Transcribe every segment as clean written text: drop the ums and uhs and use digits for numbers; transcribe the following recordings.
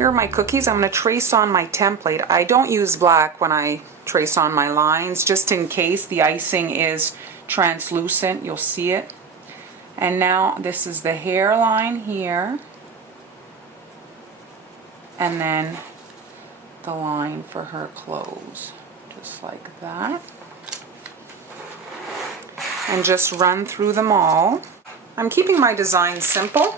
Here are my cookies. I'm going to trace on my template. I don't use black when I trace on my lines, just in case the icing is translucent, you'll see it. And now this is the hairline here, and then the line for her clothes, just like that. And just run through them all. I'm keeping my design simple,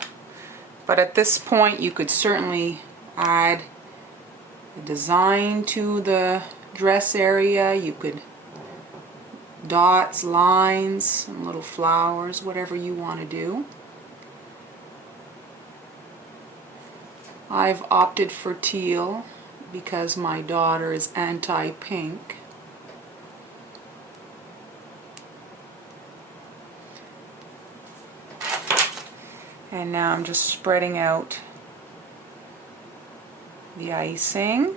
but at this point you could certainly add a design to the dress area. You could dots, lines, some little flowers, whatever you want to do. I've opted for teal because my daughter is anti-pink. And now I'm just spreading out the icing.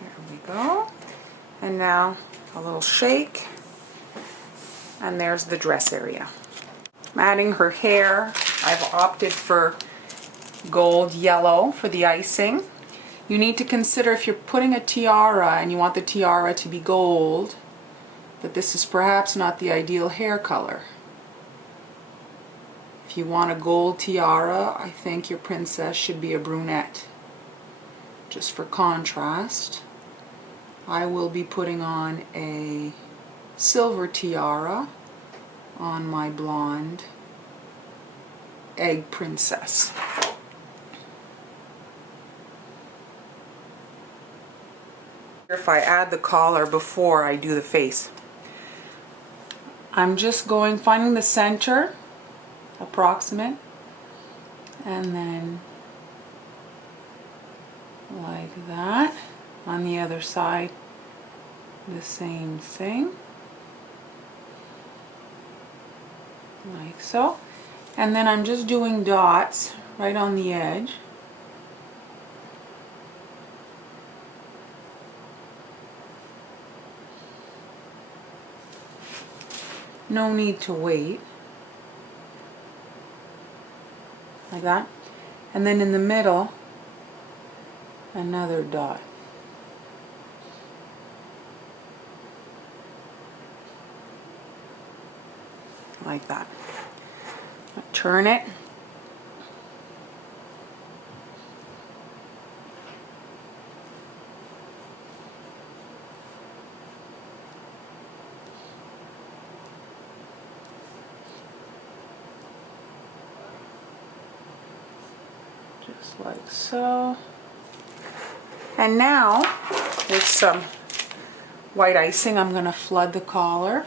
There we go. And now a little shake, and there's the dress area. I'm adding her hair. I've opted for gold yellow for the icing. You need to consider, if you're putting a tiara and you want the tiara to be gold, that this is perhaps not the ideal hair color. If you want a gold tiara, I think your princess should be a brunette. Just for contrast, I will be putting on a silver tiara on my blonde egg princess. If I add the collar before I do the face, I'm just finding the center, approximate, and then like that. On the other side, the same thing, like so. And then I'm just doing dots right on the edge. No need to wait. Like that. And then in the middle, another dot. Like that. Turn it. Just like so. And now, with some white icing, I'm going to flood the collar.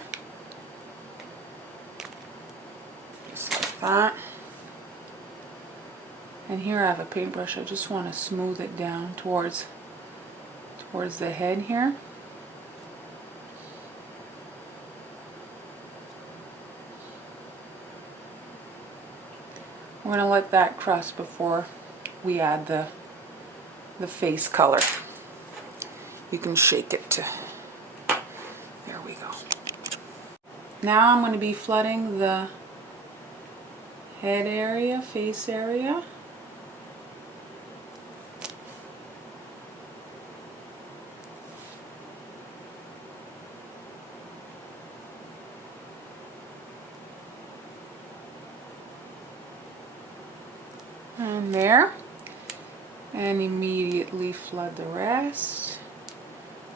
Just like that. And here I have a paintbrush. I just want to smooth it down towards the head here. We're going to let that crust before we add the face color. You can shake it to, there we go. Now I'm going to be flooding the head area, face area. And there, and immediately flood the rest.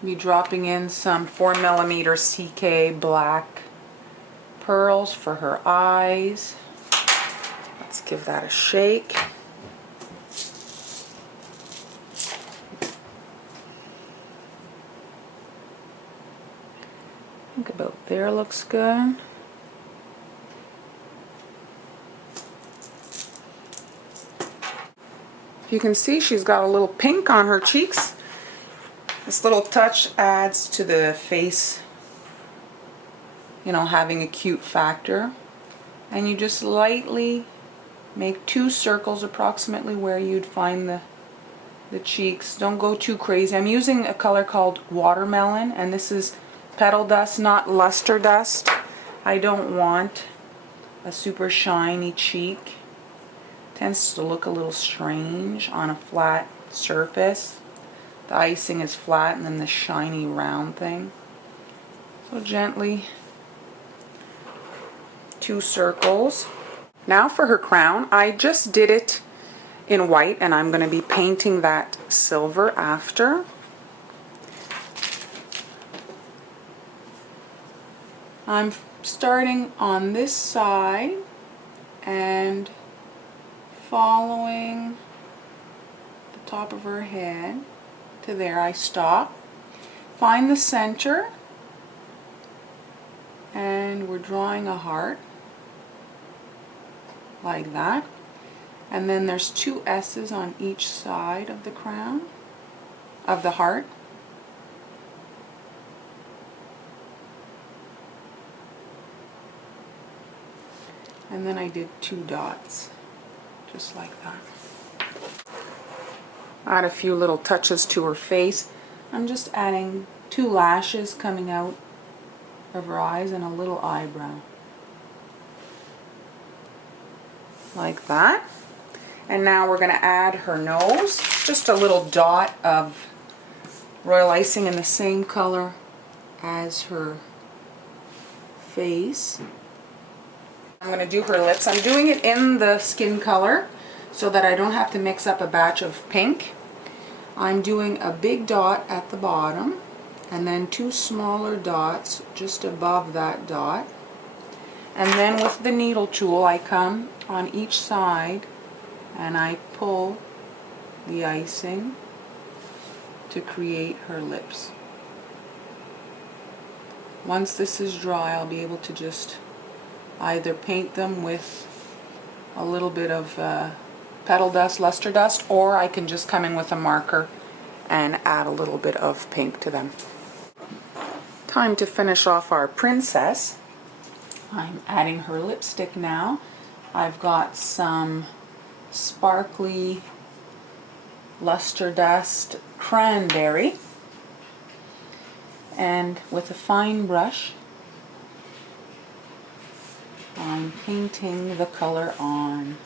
Be dropping in some 4mm CK black pearls for her eyes. Let's give that a shake. I think about there looks good. You can see she's got a little pink on her cheeks. This little touch adds to the face, you know, having a cute factor. And you just lightly make 2 circles approximately where you'd find the the cheeks. Don't go too crazy. I'm using a color called Watermelon, and this is petal dust, not luster dust. I don't want a super shiny cheek. Tends to look a little strange on a flat surface. The icing is flat and then the shiny round thing. So gently, 2 circles. Now for her crown, I just did it in white and I'm going to be painting that silver after. I'm starting on this side and following the top of her head to there. I stop, find the center, and we're drawing a heart like that. And then there's 2 S's on each side of the crown, of the heart. And then I did 2 dots, just like that. Add a few little touches to her face. I'm just adding 2 lashes coming out of her eyes and a little eyebrow. Like that. And now we're going to add her nose. Just a little dot of royal icing in the same color as her face. I'm going to do her lips. I'm doing it in the skin color so that I don't have to mix up a batch of pink. I'm doing a big dot at the bottom and then 2 smaller dots just above that dot. And then with the needle tool I come on each side and I pull the icing to create her lips. Once this is dry, I'll be able to just either paint them with a little bit of petal dust, luster dust, or I can just come in with a marker and add a little bit of pink to them. Time to finish off our princess. I'm adding her lipstick now. I've got some sparkly luster dust cranberry, and with a fine brush I'm painting the color on.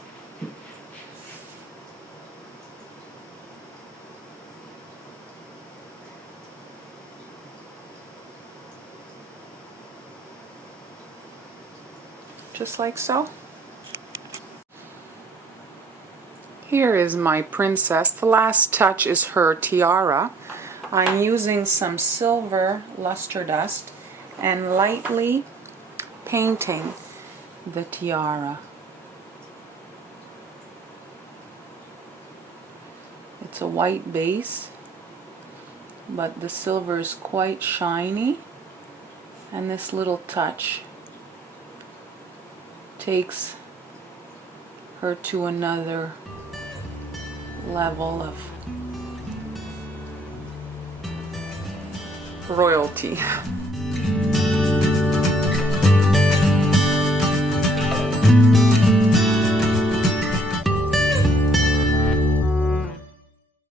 Just like so. Here is my princess. The last touch is her tiara. I'm using some silver luster dust and lightly painting the tiara. It's a white base, but the silver is quite shiny, and this little touch takes her to another level of royalty.